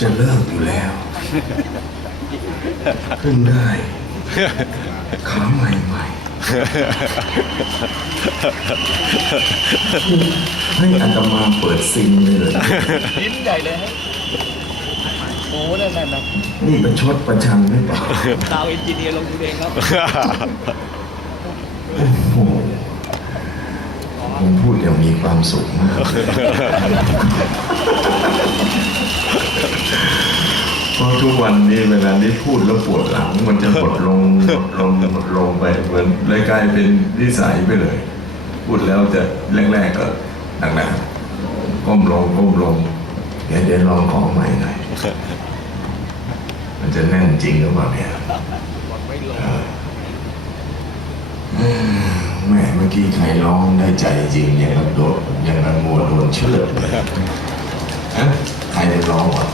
จะเลิกอยู่แล้ว ขึ้นได้ขาใหม่ใหม่ให้อัตมาเปิดซิงเลยเหรอยิ้มใหญ่เลยฮะโอ้นั่นน่ะนะนี่เป็นชดประชันหรือเปล่าดาวเอนจิเนียร์ลงทุนเองครับโอ้โหผมพูดอย่างมีความสุขมาก เพราะทุกวันนี้เวลาที่พูดแล้วปวดหลัง มันจะกดลงกดลงกดลงไปเหมือนเลยกลายเป็นนิสัยไปเลย พูดแล้วจะแรกๆก็หนักๆก้มลงก้มลงเดี๋ยวเดี๋ยวลองของใหม่หน่อยมันจะแน่นจริงหรือเปล่าเนี่ยไม่ลงแม่เมื่อกี้ใครร้องได้ใจจริงอย่างกับโดดอย่างกับงัวโดนเชือดเลยฮะใครได้ร้องวะ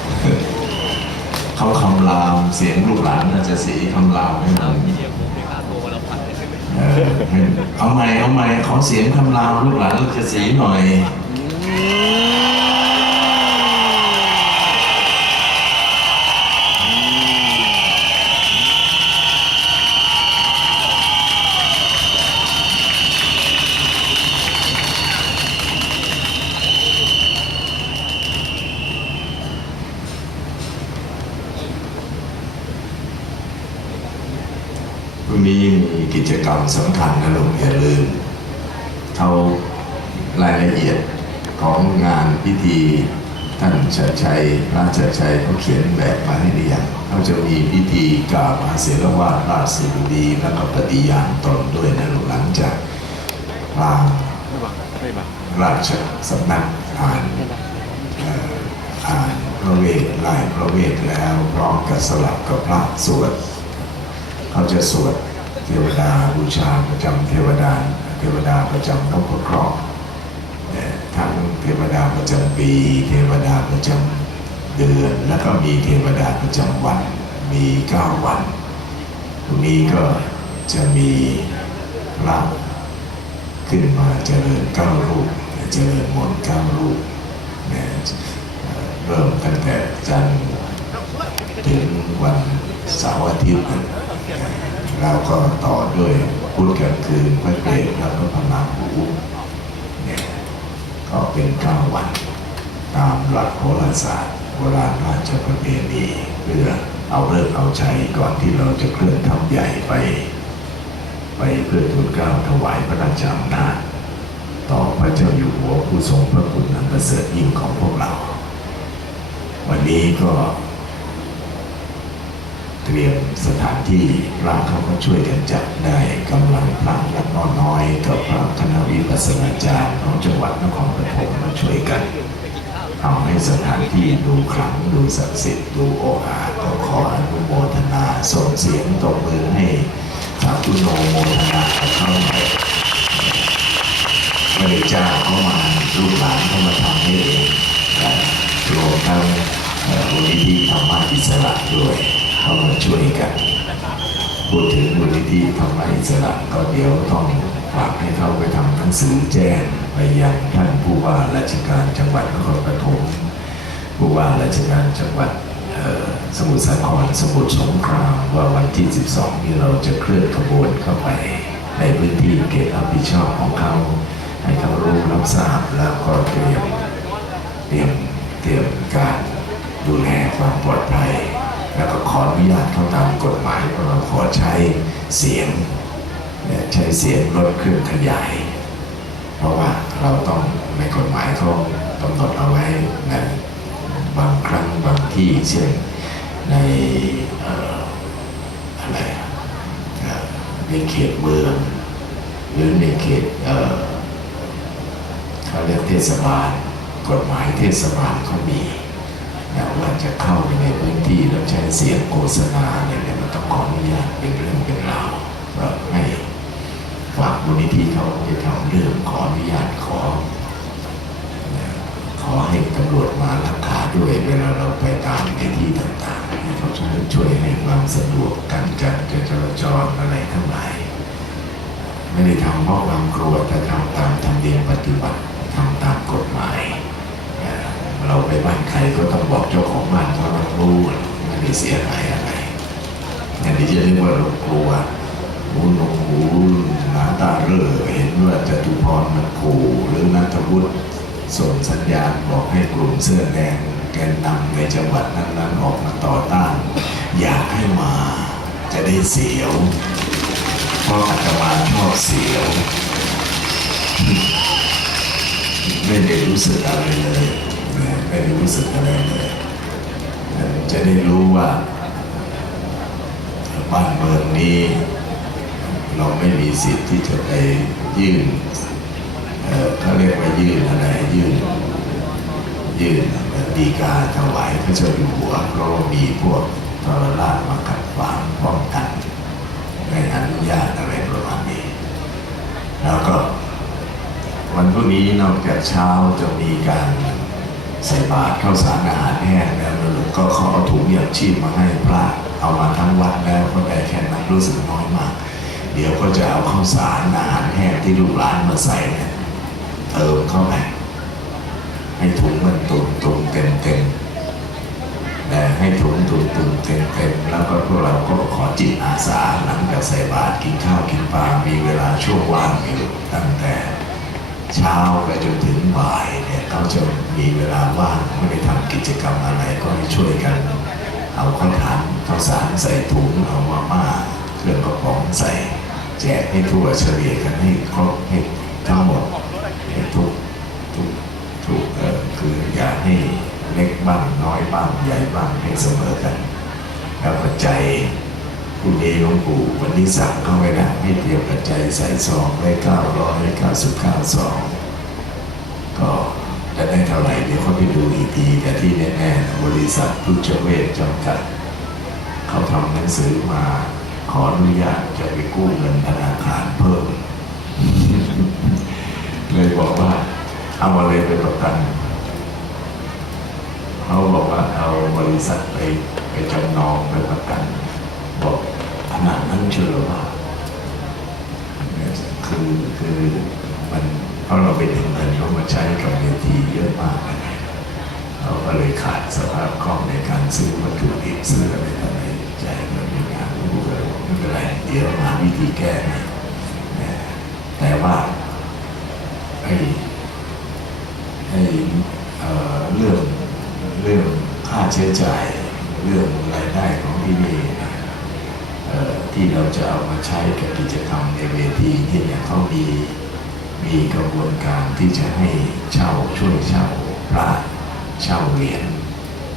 เขาคำรามเสียงลูกหลานน่าจะสีคำรามให้มันเดี๋ยวผมได้ค่าตัววันละพันเลยใช่ไหมเออให้เอาใหม่เอาใหม่ขอเสียงคำรามลูกหลานราชสีหน่อย นี้มีกิจกรรมสำคัญนะลุงอย่าลืมเขารายละเอียดของงานพิธีท่านเฉดชัยพระเฉดชัยเขาเขียนแบบมาให้หรือยังเขาจะมีพิธีกราบอาเสรวาทราชสิรุดีแล้วก็ปฏิญาณตนด้วยนะลุงหลังจากทางราชสำนักอ่านอ่านพระเวทลายพระเวทแล้วร้อมกับสลับกับพระสวดเขาจะสวด ทวดาบูชาประจำเทวดา เทวดาประจำนพเคราะห์เอ่อทั้งเทวดาประจำปี เทวดาประจำเดือน แล้วก็มีเทวดาประจำวัน มีเก้าวันตรงนี้ก็จะมีพระขึ้นมาเจริญเก้ารูปเจริญมนต์เก้ารูปเนี่ยเอ่อเริ่มตั้งแต่จันทร์ถึงวันเสาร์อาทิตย์ เราก็ต่อด้วยพุธกลางคืนพระเกศแล้วก็พระนามหูเนี่ยก็เป็นเก้าวัน ตามหลักโหราศาสตร์โบราณราชประเพณีเพื่อเอาเลิกเอาชัยก่อนที่เราจะเคลื่อนทัพใหญ่ไป ไปเพื่อทูลเกล้าถวายพระราชอำนาจต่อพระเจ้าอยู่หัวผู้ทรงพระคุณอันประเสริฐยิ่งของพวกเรา วันนี้ก็ เตรียมสถานที่พระเขาก็ช่วยกันจัดได้กำลังพระและน้อยน้อยกับพระคณะวิปัสสนาจารย์ของจังหวัดนครปฐมมาช่วยกันทำให้สถานที่ดูขลังดูศักดิ์สิทธิ์ดูโออาก็ขออนุโมทนาส่งเสียงตบมือให้พระพุโนโมทนาเข้าหน่อยไม่ได้จ้างเขามาลูกหลานเขามาทำให้เองรวมทั้งมูลนิธิธรรมะอิสระด้วย เขามาช่วยกันพูดถึงมูลนิธิธรรมะอิสระก็เดี๋ยวต้องฝากให้เขาไปทำหนังสือแจ้งไปยังท่านผู้ว่าราชการจังหวัดนครปฐมผู้ว่าราชการจังหวัดสมุทรสาครสมุทรสงครามว่าวันที่ 12 นี้เราจะเคลื่อนขบวนเข้าไป ในพื้นที่เขตรับผิดชอบของเขา ให้เขารู้รับทราบแล้วก็เตรียมเตรียมเตรียมการดูแลความปลอดภัย แล้วก็ขออนุญาตเขาตามกฎหมายเราขอใช้เสียงเนี่ยใช้เสียงลดเครื่องขยาย เพราะว่าเราต้องในกฎหมายเขากำหนดเอาไว้ในบางครั้งบางที่เช่นในอออะไรในเขตเมือง หรือในเขตเขาเรียกเทศบาลกฎหมายเทศบาลเขามี นะว่าจะเข้าไปในพื้นที่แล้วใช้เสียงโฆษณาเนี่ยมันต้องขออนุญาตเป็นเรื่องเป็นราวก็ให้ฝากมูลนิธิเขาจะทำเรื่องขออนุญาตขอ ขอให้ตำรวจมารักษาด้วยเวลาเราไปตามในที่ต่างๆเขาช่วยช่วยให้ความสะดวกการจัดการจราจรอะไรทั้งหลายไม่ได้ทำเพราะความกลัวแต่ทำตามธรรมเนียมปฏิบัติทำตามกฎหมาย เราไปบ้านใครก็ต้องบอกเจ้าของบ้านว่าเรารู้ไม่ได้เสียหายอะไรอย่างที่จะเรียกว่าเรากลัวหูหนวกหูหนาตาเร่อเห็นว่าจตุพรมันขู่หรือนัทวุฒิส่งสัญญาณบอกให้กลุ่มเสื้อแดงแกนนำในจังหวัดนั้นๆออกมาต่อต้าน อยากให้มาจะได้เสียวเพราะอาตมาชอบเสียว ไม่ได้รู้สึกอะไรเลย ไม่ได้รู้สึกอะไรเลยจะได้รู้ว่าบ้านเมืองนี้ เราไม่มีสิทธิ์ที่จะไปยื่นเอ่อเขาเรียกว่ายื่นอะไรยื่นยื่นดีกาถวายพระเจ้าอยู่หัวเพราะมีพวกทรราชมาขัดขวางป้องกันไม่อนุญาตอะไรประมาณนี้ แล้วก็วันพรุ่งนี้นอกจากเช้าจะมีการ ใส่บาตรข้าวสารอาหารแห้งแล้วหลวงก็เขาเอาถุงยางชีพมาให้พระเอามาทั้งวัดแล้วก็ได้แค่นั้นรู้สึกน้อยมาก เดี๋ยวก็จะเอาข้าวสารอาหารแห้งที่ลูกหลานมาใส่เนี่ยเติมเข้าไปให้ถุงมันตุนตุนเต็มเต็มแต่ให้ถุงตุนตุนเต็มเต็มแล้วก็พวกเราก็ขอจิตอาสาหลังจากใส่บาตรกินข้าวกินปลามีเวลาช่วงว่างอยู่ตั้งแต่เช้าไปจนถึงบ่าย เขาจะมีเวลาว่างไม่ได้ทำกิจกรรมอะไรก็ให้ช่วยกัน เอาข้าวฐานข้าวสารใส่ถุงเอามาม่าเครื่องกระป๋องใส่ แจกให้ทั่วเฉลี่ยกันให้ครบให้ทั้งหมดให้ทุกทุกทุกเออคืออย่าให้เล็กบ้างน้อยบ้างใหญ่บ้างให้เสมอกันแล้วปัจจัยคุณเอหลวงปู่วันนี้สั่งเข้าไว้นะให้เตรียมปัจจัยใส่ซองไว้เก้าร้อยเก้าสิบเก้าซองก็ จะได้เท่าไหร่เดี๋ยวเขาไปดูอีกทีแต่ที่แน่ๆบริษัทพุชเวชจำกัด เขาทำหนังสือมาขออนุญาตจะไปกู้เงินธนาคารเพิ่ม เลยบอกว่า เอาอะไรไปประกัน เขาบอกว่าเอาบริษัทไปไปจำนองไปประกัน บอกขนาดนั้นเชื่อว่าคือคือมัน เพราะเราไปถึงเงินเขามาใช้กับเวทีเยอะมากนะเราก็เลยขาดสภาพคล่องในการซื้อวัตถุดิบซื้ออะไรต่ออะไรใจมันมีงานรู้เลยไม่เป็นไรเดี๋ยวหาวิธีแก้แต่ว่าไอ้ให้เรื่องเรื่องค่าใช้จ่ายเรื่องรายได้ของที่นี่เนี่ยเอ่อที่เราจะเอามาใช้กับกิจกรรมในเวทีที่เนี่ยเขามี มีกระบวนการที่จะให้เช่าช่วยเช่าพระเช่าเหรียญ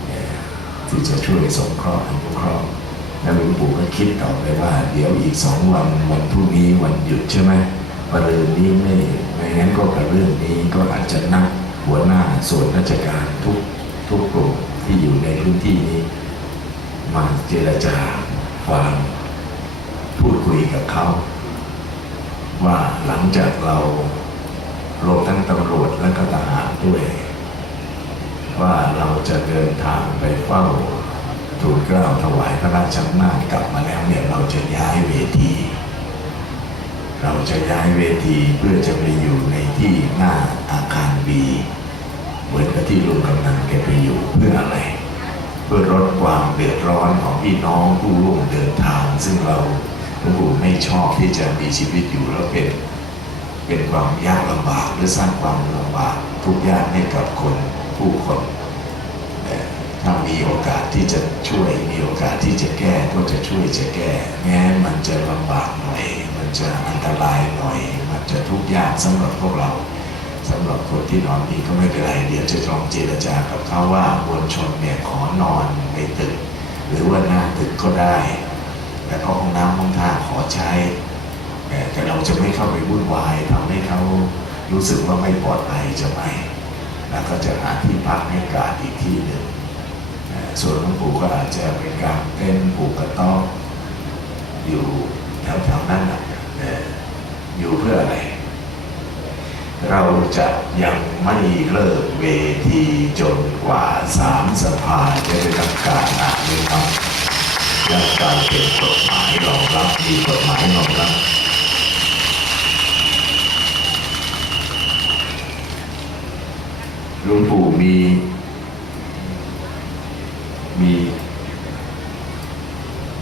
เอ่อที่จะช่วยสงเคราะห์อนุเคราะห์แล้วหลวงปู่ก็คิดต่อไปว่า เดี๋ยวอีกสองวันวันพรุ่งนี้วันหยุดใช่ไหมประเด็นนี้ไม่ไม่งั้นก็กับเรื่องนี้ก็อาจจะนัดหัวหน้าส่วนราชการทุกทุกกลุ่มที่อยู่ในพื้นที่นี้ มาเจรจาฟังพูดคุยกับเขา ว่าหลังจากเรารวมทั้งตำรวจและก็ทหารด้วย ว่าเราจะเดินทางไปเฝ้าทูลเกล้าถวายพระราชอำนาจกลับมาแล้วเนี่ยเราจะย้ายเวที เราจะย้ายเวทีเพื่อจะไปอยู่ในที่หน้าอาคารบีเหมือนกับที่ลุงกำนันแกไปอยู่เพื่ออะไร เพื่อลดความเดือดร้อนของพี่น้องผู้ร่วมเดินทางซึ่งเรา หลวงปู่ไม่ชอบที่จะมีชีวิตอยู่แล้วเป็นเป็นความยากลำบากหรือสร้างความลำบากทุกยากให้กับคนผู้คนถ้ามีโอกาสที่จะช่วยมีโอกาสที่จะแก้ก็จะช่วยจะแก้แม้มันจะลำบากหน่อย มันจะอันตรายหน่อย มันจะทุกข์ยากสำหรับพวกเราสำหรับคนที่นอนนี้ก็ไม่เป็นไรเดี๋ยวจะลองเจรจากับเขาว่ามวลชนเนี่ยขอนอนในตึกหรือว่าหน้าตึกก็ได้ แล้วก็ห้องน้ำห้องท่าขอใช้ แต่เราจะไม่เข้าไปวุ่นวายทำให้เขารู้สึกว่าไม่ปลอดภัยจะไม่แล้วก็จะหาที่พักให้กาดอีกที่หนึ่งส่วนหลวงปู่ก็อาจจะเป็นการเต้นปลูกกระต๊อบอยู่แถวๆนั้นนะเอ่ออยู่เพื่ออะไร เราจะยังไม่เลิกเวทีจนกว่าสามสภาจะ และการเปลี่ยนกฎหมายรองรับมีกฎหมายรองรับหลวงปู่มี มี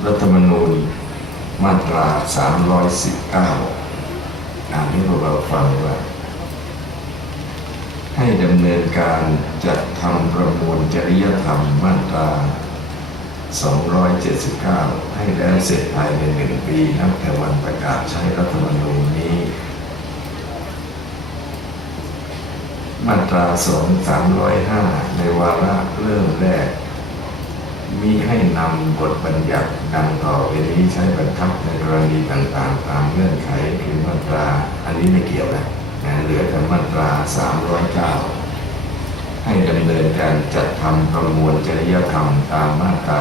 รัฐธรรมนูญมาตรา 319 อ่านให้พวกเราฟังว่า ให้ดำเนินการจัดทำประมวลจริยธรรมมาตรา 279ให้แล้วเสร็จภายในหนึ่งปีนับแต่วันประกาศใช้รัฐธรรมนูญนี้ มาตรา 2305 ในวาระเริ่มแรก มีให้นำบทบัญญัติดังต่อไปนี้ใช้บังคับในกรณีต่างๆ ตามเงื่อนไขคือมาตรา อันนี้ไม่เกี่ยวนะนะเหลือแต่มาตรา 309 ให้ดำเนินการจัดทำประมวลจริยธรรมตามมาตรา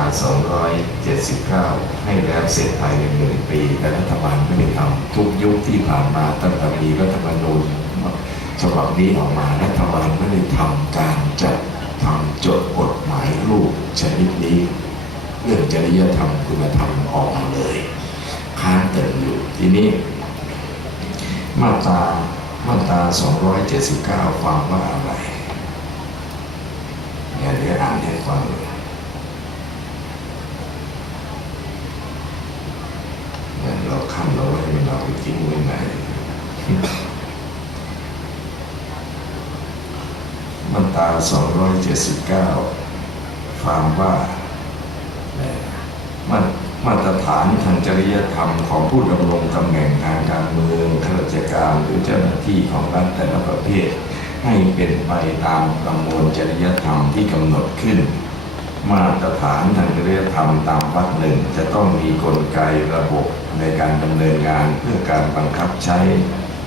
279 ให้แล้วเสร็จภายในหนึ่งปีแต่รัฐบาลไม่ได้ทำทุกยุคที่ผ่านมาตั้งแต่มีรัฐธรรมนูญฉบับนี้ออกมารัฐบาลไม่ได้ทำการจัดทำจดกฎหมายรูปชนิดนี้เรื่องจริยธรรมคุณธรรมออกมาเลยค้างเติมอยู่ทีนี้ มาตรามาตรา 279ฟังว่าอะไร เนี่ยเดี๋ยวอ่านให้ฟังเนี่ยเราคำเราไว้ไม่เราไปทิ้งไว้ไหนมาตรา279ฟังว่าเอ่อมามาตรฐานทางจริยธรรมของผู้ดำรงตำแหน่งทางการเมืองข้าราชการหรือเจ้าหน้าที่ของรัฐแต่ละประเภท ให้เป็นไปตามประมวลจริยธรรมที่กำหนดขึ้น มาตรฐานทางจริยธรรมตามวรรคหนึ่ง จะต้องมีกลไกระบบในการดำเนินงานเพื่อการบังคับใช้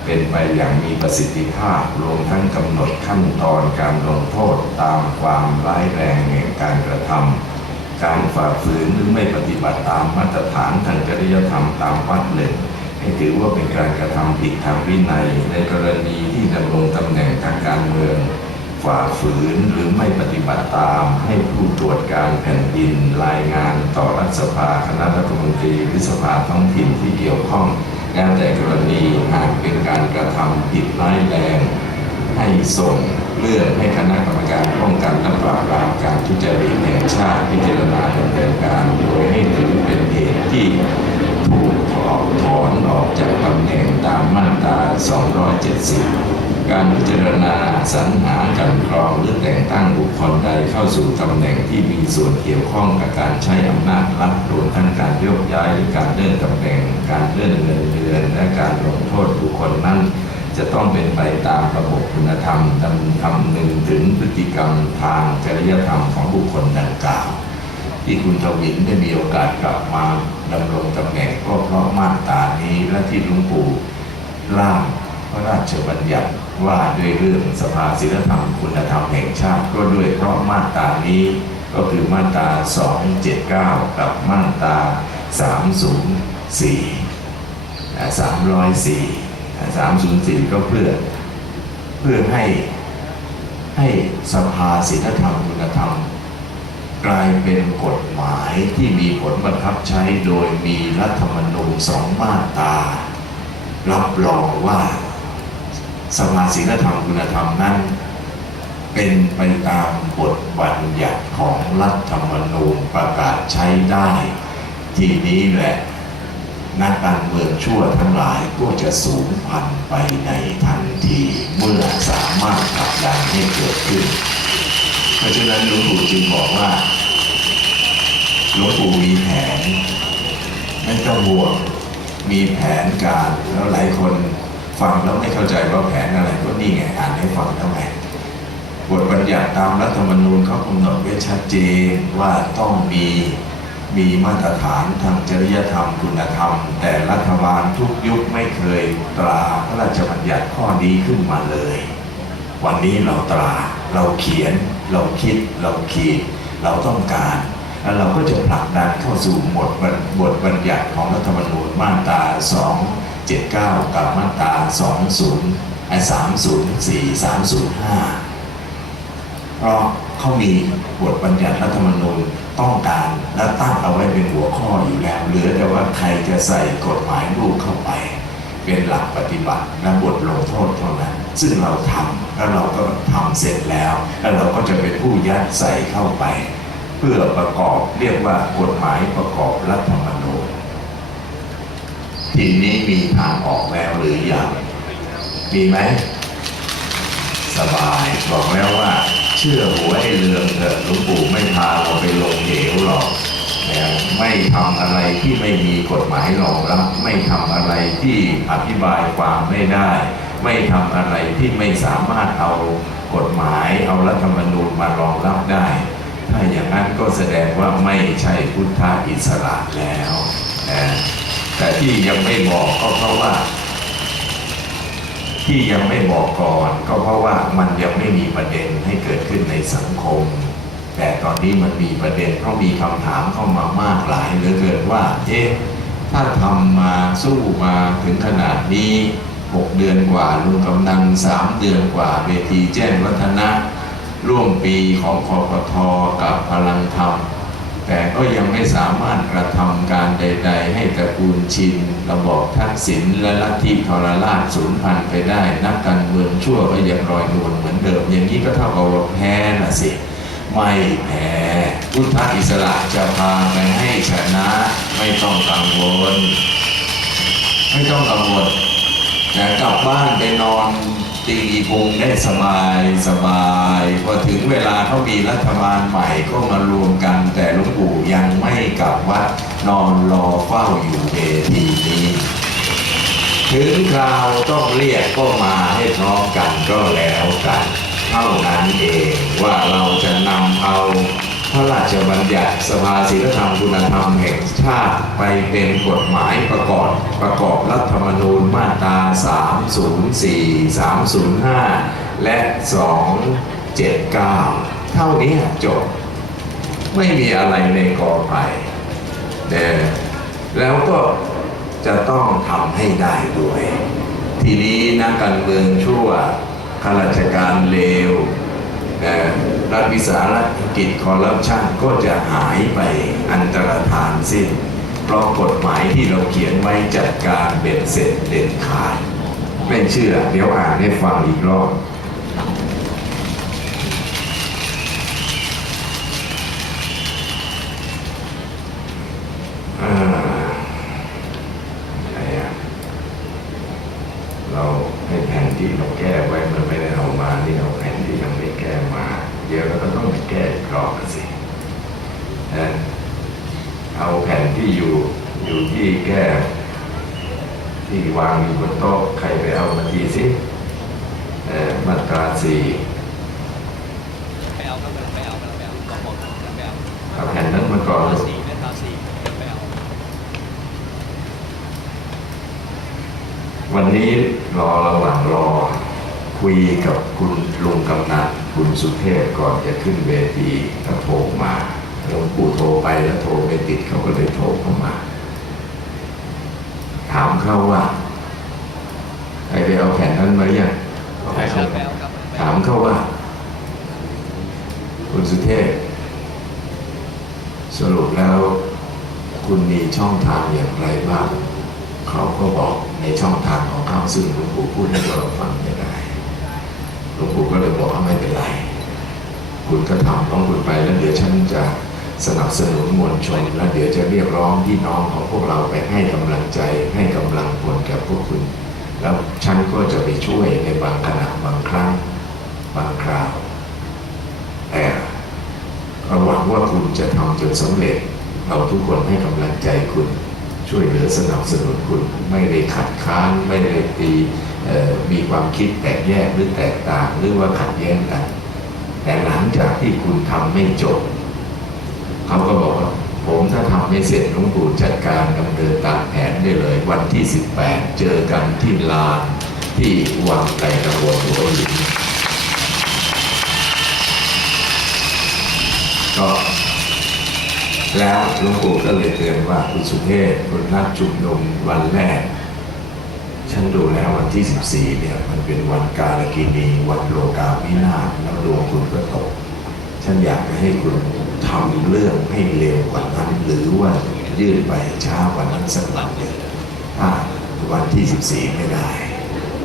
เป็นไปอย่างมีประสิทธิภาพรวมทั้งกำหนดขั้นตอนการลงโทษตามความร้ายแรงแห่งการกระทำการฝ่าฝืนหรือไม่ปฏิบัติตามมาตรฐานทางจริยธรรมตามวรรคหนึ่ง ถือว่าเป็นการกระทำผิดทางวินัย ในกรณีที่ดำรงตำแหน่งทางการเมืองฝ่าฝืนหรือไม่ปฏิบัติตามให้ผู้ตรวจการแผ่นดินรายงานต่อรัฐสภาคณะรัฐมนตรีหรือสภาท้องถิ่นที่เกี่ยวข้องแล้แต่กรณีหากเป็นการกระทำผิดร้ายแรงให้ส่งเรื่องให้คณะกรรมการป้องกันและปราบปรามการทุจริตแห่งชาติพิจารณาดำ 270 การพิจารณาสรรหากลันกรองหรือแต่งตั้งบุคคลใดเข้าสู่ตำแหน่งที่มีส่วนเกี่ยวข้องกับการใช้อำนาจรัฐรวมทั้งการโยกย้ายหรือการเลื่อนตำแหน่ง การเลื่อนเงินเดือนและการลงโทษบุคคลนั้นจะต้องเป็นไปตามระบบคุณธรรมดำคำหนึ่งถึงพฤติกรรมทางจริยธรรมของบุคคลดังกล่าว ที่คุณทวินได้มีโอกาสกลับมาดำรงตำแหน่งก็เพราะมาตรานี้และที่ลวงปู่ ร่างพระราชบัญญัติว่าด้วยเรื่องสภาศิลธรรมคุณธรรมแห่งชาติก็ด้วยเพราะมาตรานี้ก็คือมาตรา 279 กับมาตรา 304สามร้อยสี่สามศูนย์สี่ก็เพื่อเพื่อให้ให้สภาศีลธรรมคุณธรรม กลายเป็นกฎหมายที่มีผลบังคับใช้โดยมีรัฐธรรมนูญสองมาตรา รับรองว่าสภาศีลธรรมคุณธรรมนั้น เป็นไปตามบทบัญญัติของรัฐธรรมนูญประกาศใช้ได้ ทีนี้แหละนักการเมืองชั่วทั้งหลายก็จะสูญพันธุ์ไปในทันทีเมื่อสามารถผลักดันให้เกิดขึ้น เพราะฉะนั้นหลวงปู่จึงบอกว่าหลวงปู่มีแผนไม่ต้องห่วง มีแผนการแล้วหลายคนฟังแล้วไม่เข้าใจว่าแผนอะไรก็นี่ไงอ่านให้ฟังเท่าไหร่บทบัญญัติตามรัฐธรรมนูญเขากำหนดไว้ชัดเจนว่าต้องมีมีมาตรฐานทางจริยธรรมคุณธรรม แต่รัฐบาลทุกยุคไม่เคยตราพระราชบัญญัติข้อนี้ขึ้นมาเลย วันนี้เราตราเราเขียน เราคิด เราขีด เราต้องการ แล้วเราก็จะผลักดันเข้าสู่บทบัญบทบัญญัติของรัฐธรรมนูญมาตรา 279 กับมาตรา 20ไอ้304 305 เพราะเขามีบทบัญญัติรัฐธรรมนูญต้องการและตั้งเอาไว้เป็นหัวข้ออยู่แล้วเหลือแต่ว่าใครจะใส่กฎหมายลูกเข้าไป เป็นหลักปฏิบัติและบทลงโทษเท่านั้น ซึ่งเราทำแล้วเราก็ทำเสร็จแล้ว แล้วเราก็จะเป็นผู้ยัดใส่เข้าไป เพื่อประกอบเรียกว่ากฎหมายประกอบรัฐธรรมนูญทีนี้มีทางออกแล้วหรือยังมีไหม สบายบอกแล้วว่า เชื่อหัวไอ้เรืองเถอะหลวงปู่ไม่พาเราไปลงเหวหรอกไม่ทำอะไรที่ไม่มีกฎหมายรองรับ ไม่ทำอะไรที่อธิบายความไม่ได้ ไม่ทำอะไรที่ไม่สามารถเอากฎหมายเอารัฐธรรมนูญมารองรับได้ ถ้าอย่างนั้นก็แสดงว่าไม่ใช่พุทธอิสระแล้วนะแต่ที่ยังไม่บอกก็เพราะว่า ที่ยังไม่บอกก่อน ก็เพราะว่ามันยังไม่มีประเด็นให้เกิดขึ้นในสังคม แต่ตอนนี้มันมีประเด็นเพราะมีคำถามเข้ามามากหลายเหลือเกินว่าเอ๊ะถ้าทำมาสู้มาถึงขนาดนี้ 6 เดือนกว่าลุงกำนัน3 เดือนกว่าเวทีแจ้งวัฒนะ ร่วมปีของคอปทกับพลังธรรม แต่ก็ยังไม่สามารถกระทำการใด ๆ ให้ตระกูลชินระบอบทักษิณและลัทธิทรราชสูญพันธุ์ไปได้นักการเมืองชั่วก็ยังรอยนวลเหมือนเดิม อย่างนี้ก็เท่ากับว่าแพ้น่ะสิ ไม่แพ้พุทธอิสระจะพาไปให้ชนะไม่ต้องกังวล ไม่ต้องกังวลแต่กลับบ้านไปนอน ตีพงได้สบายสบายพอถึงเวลาเขามีรัฐบาลใหม่ก็มารวมกัน แต่หลวงปู่ยังไม่กลับวัดนอนรอเฝ้าอยู่เวทีนี้ถึงคราวต้องเรียกก็มาให้พร้อมกันก็แล้วกัน เท่านั้นเองว่าเราจะนำเอา ระราชบัญญัติสภาศีลธรรมคุณธรรมแห่งชาติไปเป็นกฎหมายประกอบประกอบรัฐธรรมนูญมาตรา 304 305 และ 279 เท่านี้จบ ไม่มีอะไรในกอไผ่แต่แล้วก็จะต้องทำให้ได้ด้วย ทีนี้นักการเมืองชั่วข้าราชการเลว รัฐวิสาหกิจคอร์รัปชันก็จะหายไปอันตรธานสิ้น เพราะกฎหมายที่เราเขียนไว้จัดการเบ็ดเสร็จเด็ดขาด ไม่เชื่อเดี๋ยวอ่านให้ฟังอีกรอบ อ่าไหนอะเราให้แผนที่เราแก้ไว้มันไม่ได้เอามานี่เอาแผนที่ยังไม่แก้มา เดี๋ยวเราก็ต้องไปแก้อีกรอบสินะเอาแผ่นที่อยู่อยู่ที่แก้ ที่วางอยู่บนโต๊ะใครไปเอามาทีสิเอ่อมาตราสี่ ไปเอาก็ไปเอาก็ไปเอาก็บอกไปเอา เอาแผ่นนั้นมาก่อน ทาสีไม่ทาสีไปเอา วันนี้รอระหว่างรอคุยกับคุณลุงกำนันคุณสุเทพก่อนจะขึ้นเวทีก็โทรมาหลวงปู่โทรไปแล้วโทรไม่ติดเขาก็เลยโทรเข้ามา ถามเขาว่าใครไปเอาแผ่นนั้นมายังไปเอาไปเอาครับไปถาเอามเขาว่า คุณสุเทพสรุปแล้วคุณมีช่องทางอย่างไรบ้างเขาก็บอก ในช่องทางของเขาซึ่งหลวงปู่พูดให้เราฟังไม่ได้หลวงปู่ก็เลยบอกว่าไม่เป็นไร คุณก็ทำของคุณไปแล้วเดี๋ยวฉันจะสนับสนุนมวลชนแล้วเดี๋ยวจะเรียกร้องพี่น้องของพวกเราไปให้กำลังใจให้กำลังพลกับพวกคุณ แล้วฉันก็จะไปช่วยในบางขณะบางครั้งบางคราวแต่หวังว่าคุณจะทำจนสำเร็จ เราทุกคนให้กำลังใจคุณ ช่วยเหลือสนับสนุนคุณ ไม่ได้ขัดค้านไม่ได้ตีมีความคิดแตกแยกหรือแตกต่างหรือว่าขัดแย้งกัน แต่หลังจากที่คุณทำไม่จบเขาก็บอกว่าผมถ้าทำไม่เสร็จหลวงปู่จัดการดำเนินตามแผนได้เลย วันที่ 18 เจอกันที่ลานที่วังไกลกังวลหัวหินก็ แล้วหลวงปู่ก็เลยเตือนว่าคุณสุเทพคุณนัดชุมนุมวันแรก ฉันดูแล้ววันที่ 14 เนี่ยมันเป็นวันกาลกินีวันโลกาวินาศแล้วดวงคุณก็ตก ฉันอยากให้คุณทำเรื่องให้เร็วกว่านั้น หรือว่ายื่นไปช้ากว่านั้นสักวันหนึ่งถ้าวันที่ 14 ไม่ได้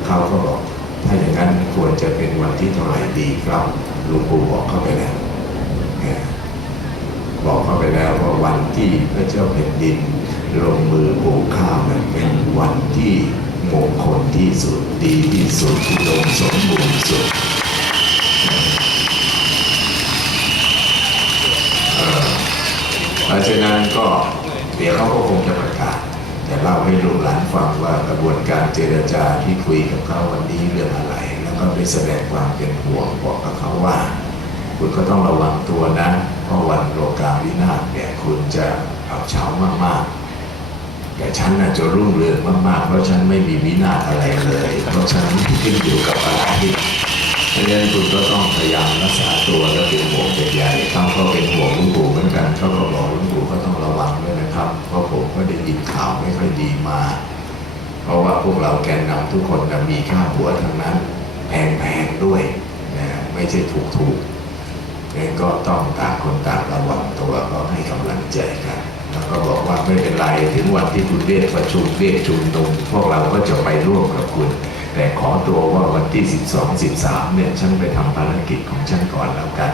เขาก็บอกถ้าอย่างนั้นควรจะเป็นวันที่เท่าไหร่ดีครับหลวงปู่บอกเข้าไปแล้วเนี่ย บอกเข้าไปแล้วว่าวันที่พระเจ้าแผ่นดิน ลงมือปลูกข้าวนั้นเป็นวันที่มงคลที่สุดดีที่สุดอุดมสมบูรณ์สุดเพราะฉะนั้นก็เดี๋ยวเขาก็คงจะประกาศแต่เล่าให้ลูกหลานฟังว่ากระบวนการเจรจาที่คุยกับเขาวันนี้เรื่องอะไร แล้วก็ไปแสดงความเป็นห่วงบอกกับเขาว่า คุณก็ต้องระวังตัวนะ ราะวันโลกาวินาศเนี่ยคุณจะเอาเฉามากๆ แต่ฉันน่ะจะรุ่งเรืองมากๆ เพราะฉันไม่มีวินาศอะไรเลย เพราะฉันไม่ขึ้นอยู่กับอะไรเพราะฉะนั้นคุณก็ต้องพยายามรักษาตัวและเป็นห่วงเป็นใยเขาก็เป็นห่วงลุงปู่เหมือนกันเขาก็บอกลุงปู่ก็ต้องระวังด้วยนะครับ เพราะผมก็ได้ยินข่าวไม่ค่อยดีมา เพราะว่าพวกเราแกนนำทุกคนมีค่าหัวทั้งนั้นแพงๆด้วยนะไม่ใช่ถูกๆ งั้นก็ต้องต่างคนต่างระวังตัวก็ให้กำลังใจกันแล้วก็บอกว่าไม่เป็นไรถึงวันที่คุณเรียกประชุมเรียกชุมนุมพวกเราก็จะไปร่วมกับคุณ แต่ขอตัวว่าวันที่ 12 13 เนี่ยฉันไปทำภารกิจของฉันก่อนแล้วกัน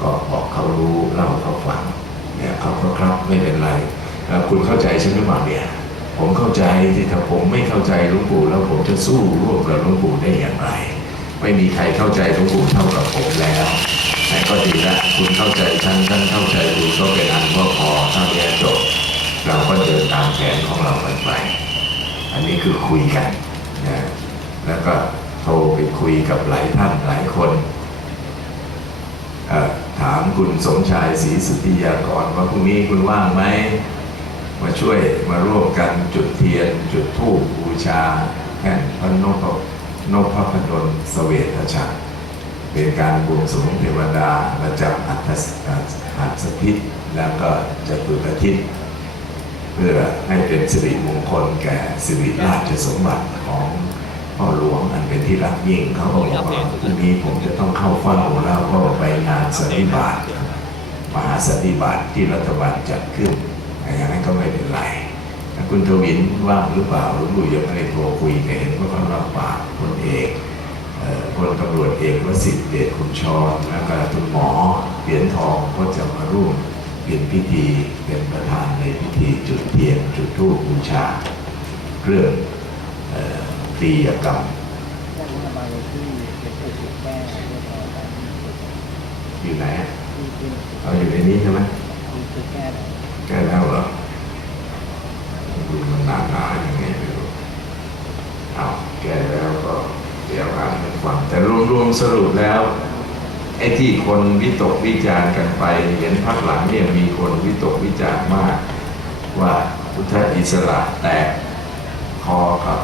ก็บอกเขารู้เล่าเขาฟังเนี่ยเขาก็ครับไม่เป็นไรคุณเข้าใจฉันหรือเปล่าเนี่ยผมเข้าใจที่ถ้าผมไม่เข้าใจหลวงปู่แล้วผมจะสู้ร่วมกับหลวงปู่ได้อย่างไร ไม่มีใครเข้าใจหลวงปู่เท่ากับผมแล้ว แต่ก็ดีละคุณเข้าใจฉันฉันเข้าใจคุณก็เป็นอันว่าพอถ้าเรียนจบเราก็เดินตามแผนของเราไปไป อันนี้คือคุยกันนะแล้วก็โทรไปคุยกับหลายท่านหลายคน ถามคุณสมชายศรีสุธิยากรว่าพรุ่งนี้คุณว่างไหม มาช่วยมาร่วมกันจุดเทียน จุดธูปบูชาแท่นพระนพนพพดลเสเวตฉัตร เป็นการบวงสรวงเทวดาประจำอัตสอัตสพิษแล้วก็จตุรทิศเพื่อให้เป็นสิริมงคลแก่สิริราชสมบัติของพ่อหลวงอันเป็นที่รักยิ่งเขาบอกว่าพรุ่งนี้ผมจะต้องเข้าเฝ้าแล้วก็ไปงานสันนิบาตมหาสันนิบาตที่รัฐบาลจัดขึ้นอย่างนั้นก็ไม่เป็นไรคุณทวินว่างหรือเปล่าหรือดูยังไม่ได้โทรคุยกันเห็นว่าเขารับปากคนเอก พลตำรวจเอกวสิทธิ์เดชคุณชรแล้วก็คุณหมอเหรียญทองก็จะมาร่วมเป็นพิธีเป็นประธานในพิธีจุดเทียนจุดธูปบูชาเรื่องเอ่อตรียกรรมท่านทำมาเลยที่เป็นผู้ถูกแก้เรียบร้อยแล้วอยู่ไหนอะที่ที่เอาอยู่ในนี้ใช่ไหมที่คือแก้แล้วแก้แล้วเหรอดูมันหนาหนาอย่างไงไม่รู้เอาแก้แล้วก็เดี๋ยว อ่าแต่รวมๆสรุปแล้วไอ้ที่คนวิตกวิจารณ์กันไป เห็นพักหลังเนี่ยมีคนวิตกวิจารณ์มาก ว่าพุทธอิสระแตกคอกับ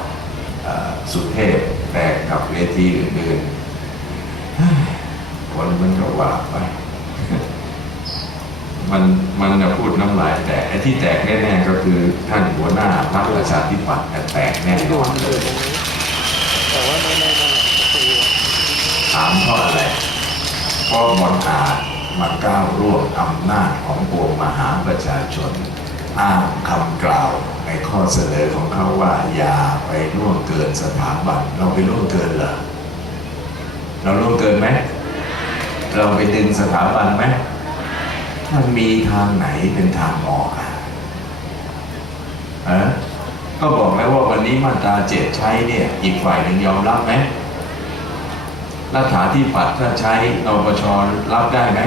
สุเทพแตกกับเวทีอื่นๆคนมันก็ว่าไปมันมันจะพูดน้ำลายแตกไอ้ที่แตกแน่ๆก็คือท่านหัวหน้าพรรคประชาธิปัตย์แตกแน่นอนเลย แต่ว่าไม่ไม่ไม่คือ ถามเพราะอะไรเพราะมนอาจมาก้าวร่วงอำนาจของปวงมหาประชาชน อ้างคำกล่าวในข้อเสนอของเขาว่าอย่าไปล่วงเกินสถาบันเราไปล่วงเกินเหรอเราล่วงเกินไหมเราไปดึงสถาบันไหมมันมีทางไหนเป็นทางออกอะก็บอกแล้วว่าวันนี้มาตราเจ็ดใช้เนี่ย อีกฝ่ายหนึ่งยอมรับไหม รัฐาที่ปัดถ้าใช้นปชรับได้ไหม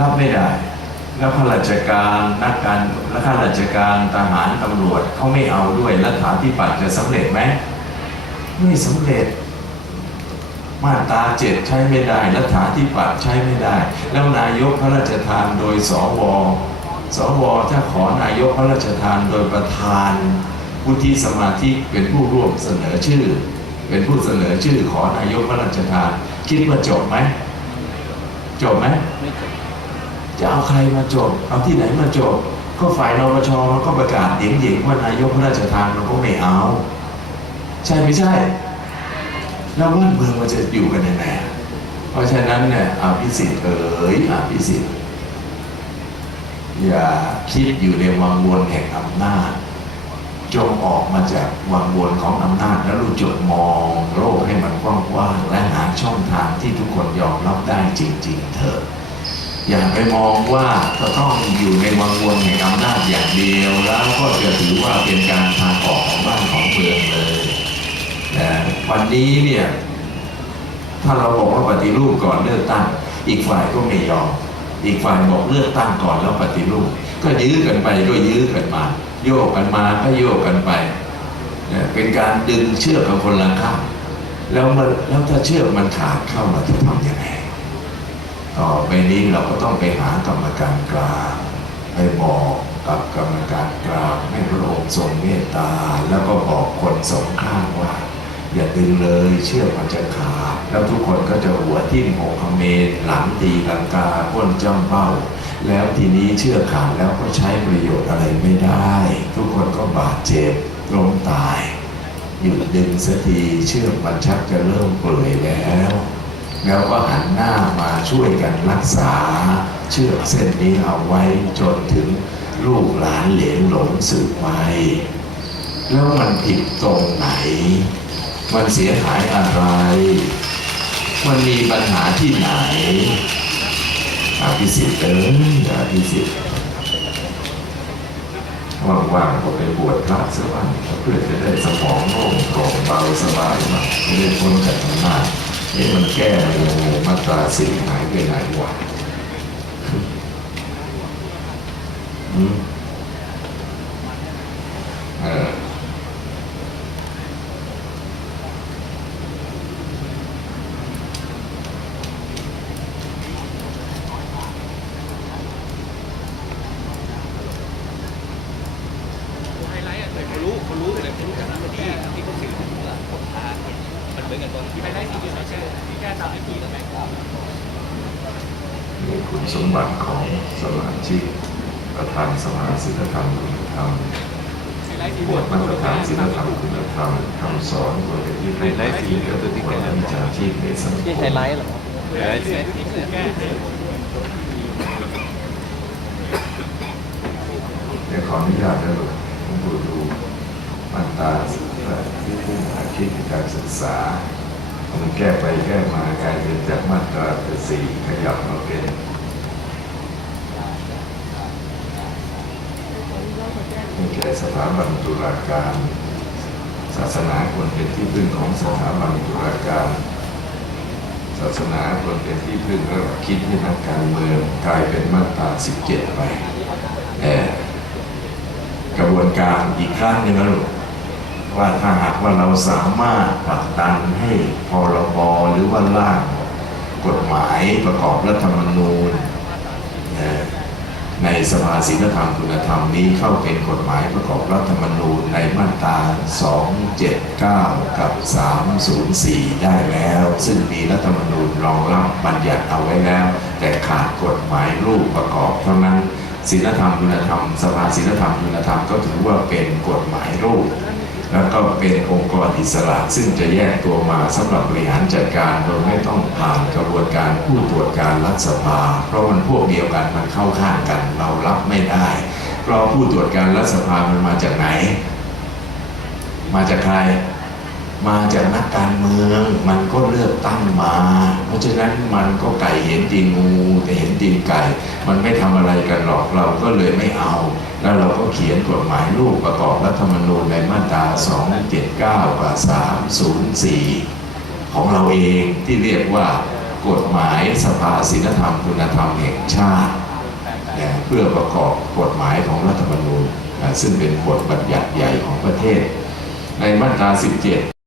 รับไม่ได้ แล้วข้าราชการนักการและข้าราชการทหารตำรวจเขาไม่เอาด้วยรัฐาที่ปัดจะสำเร็จไหมไม่สำเร็จมาตราเจ็ดใช้ไม่ได้รัฐาที่ปัดใช้ไม่ได้ แล้วนายกพระราชทานโดยสวสวถ้าขอนายกพระราชทานโดยประธานผู้ที่สมาธิเป็นผู้ร่วมเสนอชื่อ เป็นผู้เสนอชื่อขอนายกพระราชทาน คิดว่าจบไหม จบไหมไม่จบจะเอาใครมาจบ เอาที่ไหนมาจบ ก็ฝ่ายนปชมันก็ประกาศเด่งๆว่านายกพระราชทานมันก็ไม่เอา ใช่ไม่ใช่ แล้วบ้านเมืองมันจะอยู่กันยังไงเพราะฉะนั้นเนี่ยอภิสิทธิ์เอ๋ยอภิสิทธิ์อย่าคิดอยู่ในวังวนแห่งอำนาจ จงออกมาจากวังวนของอำนาจแล้วรู้จุดมองโลกให้มันกว้างๆและหาช่องทางที่ทุกคนยอมรับได้จริง ๆ เถอะอย่าไปมองว่าจะต้องอยู่ในวังวนแห่งอำนาจอย่างเดียว แล้วก็จะถือว่าเป็นการทางออกของบ้านของเมืองเลยนะวันนี้เนี่ยถ้าเราบอกว่าปฏิรูปก่อนเลือกตั้ง อีกฝ่ายก็ไม่ยอม อีกฝ่ายบอกเลือกตั้งก่อนแล้วปฏิรูป ก็ยื้อกันไปก็ยื้อกันมา โยกกันมาก็โยกกันไปเนี่ยเป็นการดึงเชือกกับคนละข้างแล้วมันแล้วถ้าเชือกมันขาดเข้าเราจะทำยังไงต่อไปนี้เราก็ต้องไปหากรรมการกลางไปบอกกับกรรมการกลางให้พระองค์ทรงเมตตา แล้วก็บอกคนสองข้างว่า อย่าดึงเลยเชือกมันจะขาดแล้วทุกคนก็จะหัวทิ่มหัวเมรหลังตีลังกาพ้นจ้ำเป้า แล้วทีนี้เชื่อขาดแล้วก็ใช้ประโยชน์อะไรไม่ได้ ทุกคนก็บาดเจ็บล้มตายหยุดดึงสักทีเชือกมันชักจะเริ่มเปื่อยแล้ว แล้วก็หันหน้ามาช่วยกันรักษา เชือกเส้นนี้เอาไว้จนถึงลูกหลานเหลนหลงสืบไปแล้วมันผิดตรงไหน มันเสียหายอะไร มันมีปัญหาที่ไหน อภิสิทธิ์เอออาพิสิทธิ์ว่างๆก็ไปบวชพระสักวันเพื่อจะได้สมองโล่งโปร่งเบาสบายมาไม่ได้พ้นจากอำนาจนี่มันแก้ยังไงมาตราสี่หายไปไหนวะอืมเออ ไฮไลท์อะแต่เขารู้เขารู้แต่เขารู้จากนั้นที่ที่เขาสื่อถึงว่าผลทางมันเหมือนกับตอนที่ไฮไลท์ที่เป็นแค่ที่แค่ทำให้พี่กับแม่ครับ นี่คุณสมบัติของสมาชิกประธานสภาศิลธรรมคุณธรรม ไฮไลท์ที่ บวชมาตรฐานศิลธรรมคุณธรรมคำสอนบวชเป็นที่ไฮไลท์สีก็คือที่แก่วิชาชีพในสังคม ที่ไฮไลท์เหรอ ไฮไลท์ที่ถูกแก้ี๋ยวขออนุญาตนะลูกผมดูดูมาตราที่ผู้อาชีพการศึกษามันแก้ไปแก้มากลายเป็นจากมาตราสี่ขยับมาเป็นมีแก่สถาบันตุลาการ ศาสนาควรเป็นที่พึ่งของสถาบันตุลาการ ศาสนาควรเป็นที่พึ่งแล้วคิดที่นักการเมืองกลายเป็นมาตรา17ไปแต่กระบ วนการอีกครั้งหนึ่งนะลูกว่าถ้าหากว่าเราสามารถผลักดันให้พรบหรือว่าร่างกฎหมายประกอบรัฐธรรมนูญ ในสภาศีลธรรมคุณธรรมนี้เข้าเป็นกฎหมายประกอบรัฐธรรมนูญในมาตรา 279 กับ 304 ได้แล้ว ซึ่งมีรัฐธรรมนูญรองรับบัญญัติเอาไว้แล้ว แต่ขาดกฎหมายรูปประกอบเท่านั้น ศีลธรรมคุณธรรมสภาศีลธรรมคุณธรรมก็ถือว่าเป็นกฎหมายรูป แล้วก็เป็นองค์กรอิสระ ซึ่งจะแยกตัวมาสำหรับบริหารจัดการโดยไม่ต้องผ่านกระบวนการผู้ตรวจการรัฐสภา เพราะมันพวกเดียวกันมันเข้าข้างกันเรารับไม่ได้ เพราะผู้ตรวจการรัฐสภามันมาจากไหน มาจากใคร มาจากนักการเมือง มันก็เลือกตั้งมา เพราะฉะนั้นมันก็ไก่เห็นตีนงูแต่เห็นตีนไก่ มันไม่ทำอะไรกันหรอกเราก็เลยไม่เอา แล้วเราก็เขียนกฎหมายลูกประกอบรัฐธรรมนูญในมาตรา 279กับ304 ของเราเองที่เรียกว่ากฎหมายสภาศีลธรรมคุณธรรมแห่งชาตินะเพื่อประกอบกฎหมายของรัฐธรรมนูญซึ่งเป็นบทบัญญัติใหญ่ของประเทศ ในมาตรา 17